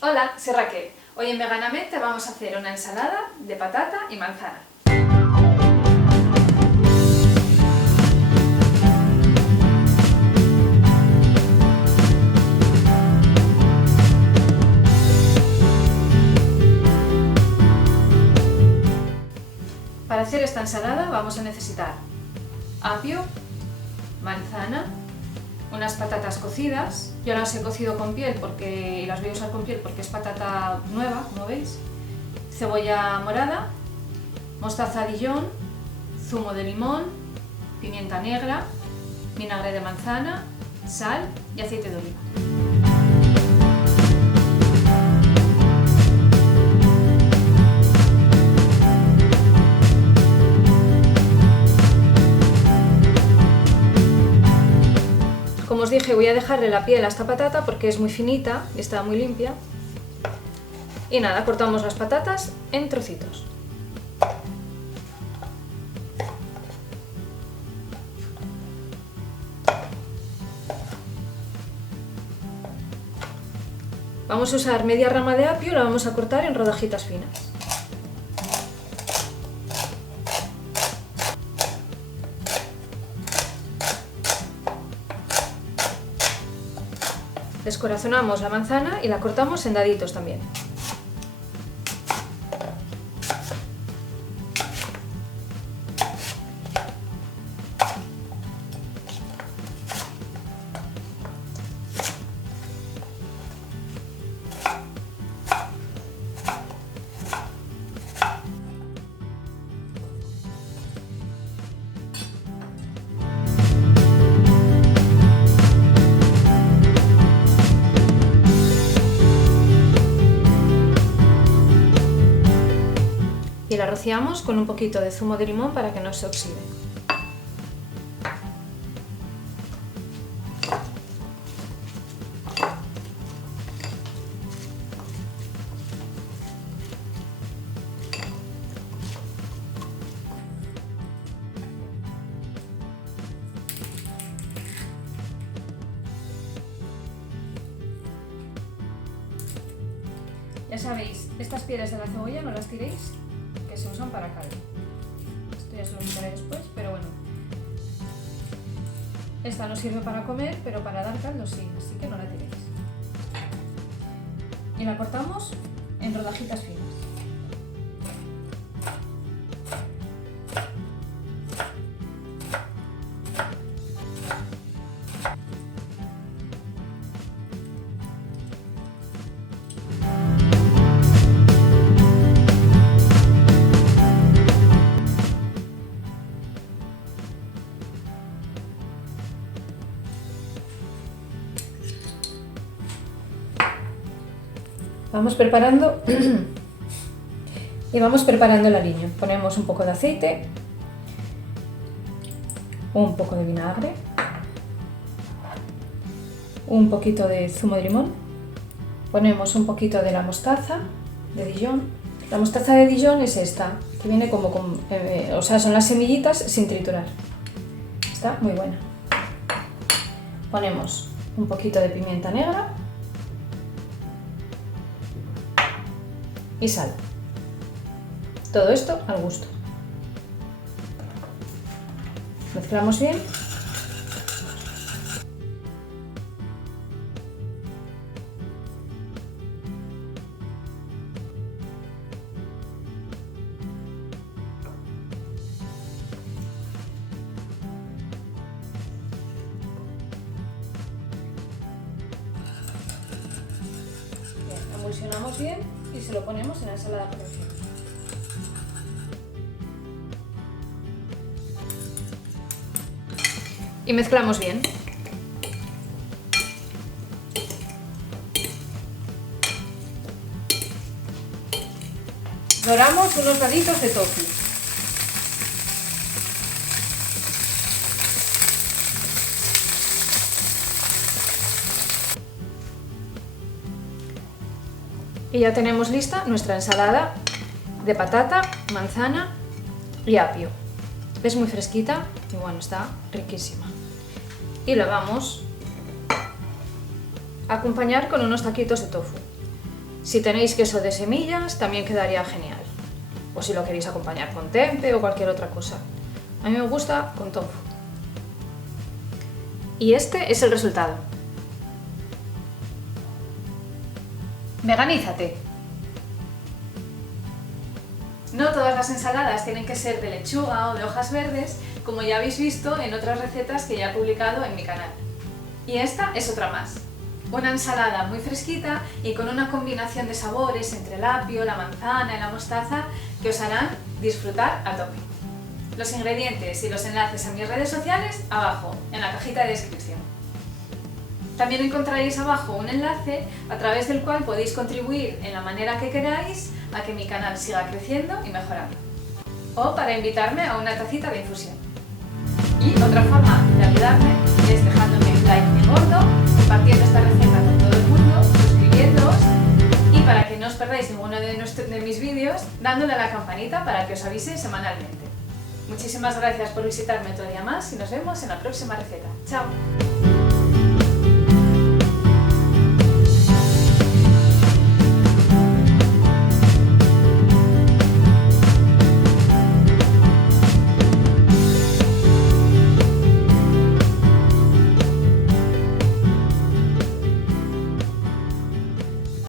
Hola, soy Raquel. Hoy en Veganamente vamos a hacer una ensalada de patata y manzana. Para hacer esta ensalada vamos a necesitar apio, manzana, unas patatas cocidas. Yo las he cocido con piel y las voy a usar con piel porque es patata nueva, como veis. Cebolla morada, mostaza Dijon, zumo de limón, pimienta negra, vinagre de manzana, sal y aceite de oliva. Como os dije, voy a dejarle la piel a esta patata porque es muy finita y está muy limpia. Y nada, cortamos las patatas en trocitos. Vamos a usar media rama de apio y la vamos a cortar en rodajitas finas. Descorazonamos la manzana y la cortamos en daditos también. Y la rociamos con un poquito de zumo de limón para que no se oxide. Ya sabéis, estas pieles de la cebolla no las tiréis, que se usan para caldo. Esto ya se lo quitaré después, pero bueno. Esta no sirve para comer, pero para dar caldo sí, así que no la tiréis. Y la cortamos en rodajitas finas. Vamos preparando y vamos preparando el aliño. Ponemos un poco de aceite, un poco de vinagre, un poquito de zumo de limón, ponemos un poquito de la mostaza de Dijon. La mostaza de Dijon es esta, que viene como con, o sea, son las semillitas sin triturar. Está muy buena. Ponemos un poquito de pimienta negra y sal. Todo esto al gusto. Mezclamos bien. Emulsionamos bien y se lo ponemos en la ensalada por encima. Y mezclamos bien. Doramos unos daditos de tofu. Y ya tenemos lista nuestra ensalada de patata, manzana y apio. Es muy fresquita y bueno, está riquísima. Y la vamos a acompañar con unos taquitos de tofu. Si tenéis queso de semillas, también quedaría genial. O si lo queréis acompañar con tempe o cualquier otra cosa. A mí me gusta con tofu. Y este es el resultado. Veganízate. No todas las ensaladas tienen que ser de lechuga o de hojas verdes, como ya habéis visto en otras recetas que ya he publicado en mi canal. Y esta es otra más. Una ensalada muy fresquita y con una combinación de sabores entre el apio, la manzana y la mostaza que os harán disfrutar a tope. Los ingredientes y los enlaces a mis redes sociales abajo, en la cajita de descripción. También encontraréis abajo un enlace a través del cual podéis contribuir en la manera que queráis a que mi canal siga creciendo y mejorando. O para invitarme a una tacita de infusión. Y otra forma de ayudarme es dejándome un like muy gordo, compartiendo esta receta con todo el mundo, suscribiéndoos y para que no os perdáis ninguno de mis vídeos, dándole a la campanita para que os avise semanalmente. Muchísimas gracias por visitarme otro día más y nos vemos en la próxima receta. ¡Chao!